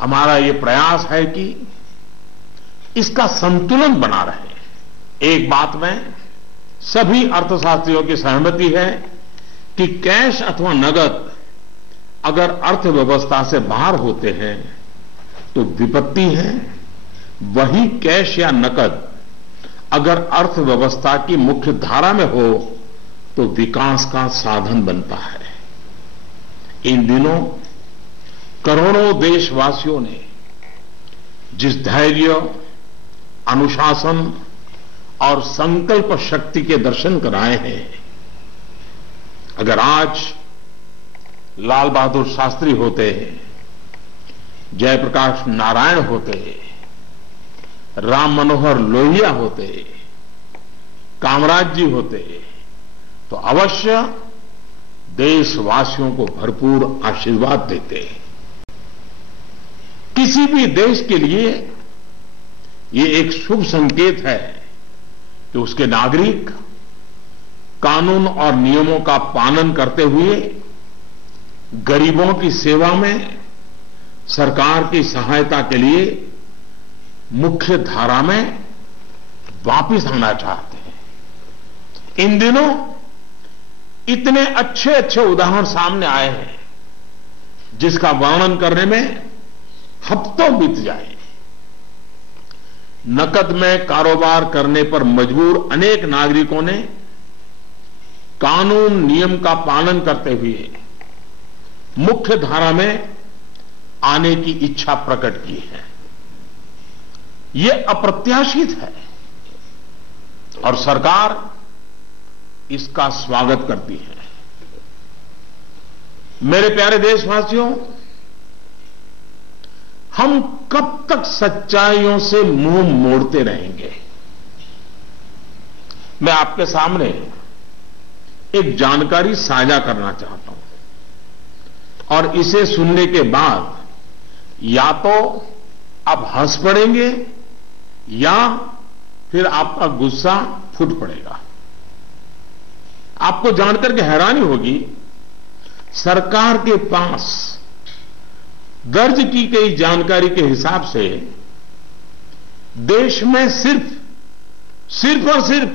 हमारा ये प्रयास है कि इसका संतुलन बना रहे। एक बात में सभी अर्थशास्त्रियों की सहमति है कि कैश अथवा नगद अगर अर्थव्यवस्था से बाहर होते हैं तो विपत्ति है, वही कैश या नकद अगर अर्थव्यवस्था की मुख्य धारा में हो तो विकास का साधन बनता है। इन दिनों करोड़ों देशवासियों ने जिस धैर्य, अनुशासन और संकल्प शक्ति के दर्शन कराए हैं, अगर आज लाल बहादुर शास्त्री होते, जयप्रकाश नारायण होते, राम मनोहर लोहिया होते, कामराज जी होते, तो अवश्य देशवासियों को भरपूर आशीर्वाद देते। किसी भी देश के लिए ये एक शुभ संकेत है कि उसके नागरिक कानून और नियमों का पालन करते हुए गरीबों की सेवा में सरकार की सहायता के लिए मुख्य धारा में वापस आना चाहते हैं। इन दिनों इतने अच्छे अच्छे उदाहरण सामने आए हैं जिसका वर्णन करने में हफ्तों बीत जाए। नकद में कारोबार करने पर मजबूर अनेक नागरिकों ने कानून नियम का पालन करते हुए मुख्य धारा में आने की इच्छा प्रकट की है। यह अप्रत्याशित है और सरकार इसका स्वागत करती है। मेरे प्यारे देशवासियों, हम कब तक सच्चाइयों से मुंह मोड़ते रहेंगे? मैं आपके सामने एक जानकारी साझा करना चाहता हूं और इसे सुनने के बाद या तो आप हंस पड़ेंगे या फिर आपका गुस्सा फूट पड़ेगा। आपको जानकर के हैरानी होगी, सरकार के पास दर्ज की गई जानकारी के हिसाब से देश में सिर्फ और सिर्फ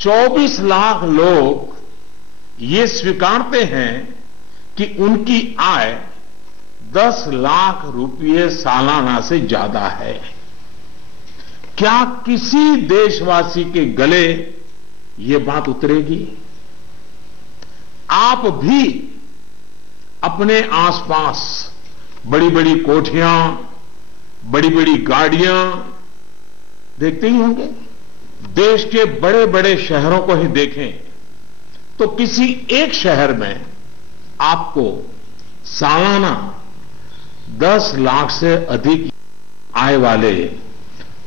24 लाख लोग ये स्वीकारते हैं कि उनकी आय 10 लाख रुपये सालाना से ज्यादा है। क्या किसी देशवासी के गले ये बात उतरेगी? आप भी अपने आसपास बड़ी बड़ी कोठियां, बड़ी बड़ी गाड़ियां देखते ही होंगे। देश के बड़े बड़े शहरों को ही देखें तो किसी एक शहर में आपको सालाना 10 लाख से अधिक आय वाले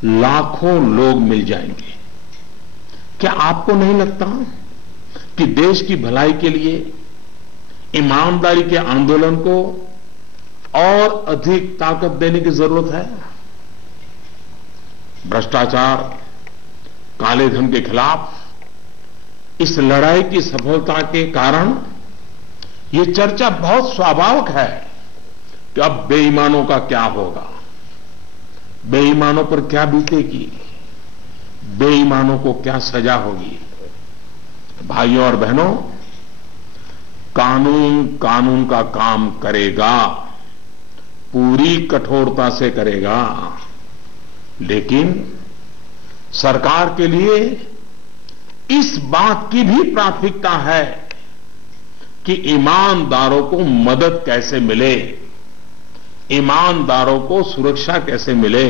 लाखों लोग मिल जाएंगे। क्या आपको नहीं लगता कि देश की भलाई के लिए ईमानदारी के आंदोलन को और अधिक ताकत देने की जरूरत है? भ्रष्टाचार, काले धन के खिलाफ इस लड़ाई की सफलता के कारण यह चर्चा बहुत स्वाभाविक है कि अब बेईमानों का क्या होगा, बेईमानों पर क्या बीतेगी, बेईमानों को क्या सजा होगी। भाइयों और बहनों, कानून का काम करेगा, पूरी कठोरता से करेगा, लेकिन सरकार के लिए इस बात की भी प्राथमिकता है कि ईमानदारों को मदद कैसे मिले, ईमानदारों को सुरक्षा कैसे मिले।